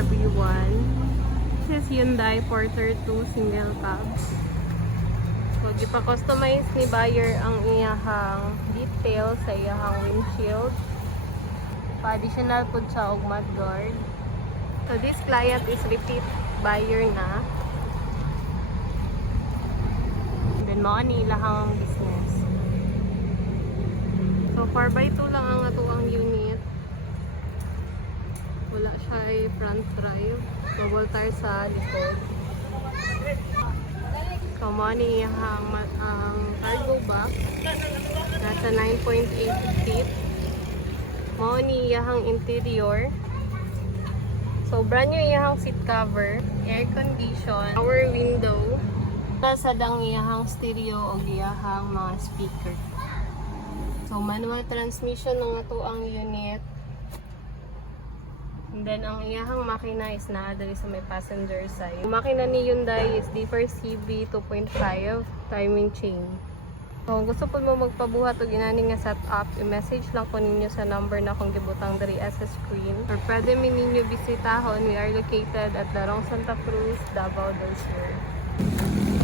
everyone. This is Hyundai Porter 2 single cab. So, gipa-customize ni buyer ang iyahang detail sa iyahang windshield. Pa-additional po siya og mudguard. So, this client is repeat buyer na. And then, mao ni ilahang business. So, 4x2 lang ang ato ang unit. Wala siya ay front drive. Double tire sa likod. So, mao ni iyahang ang cargo box. Nasa 9.8 feet. Mao ni iyahang interior. So, brand new iyahang seat cover, air condition, power window, sa dang iyahang stereo o iyahang mga speaker. So, manual transmission ng ato ang unit. And then, ang iyahang makina is na dali sa may passenger side. Ang makina ni Hyundai is D4CB 2.5 timing chain. So, kung gusto po mo magpabuhat o ginani nga setup, i-message lang po ninyo sa number na kung gibutang dari sa screen. Or pwede min ninyo bisitahon. We are located at Larong Santa Cruz, Davao del Sur.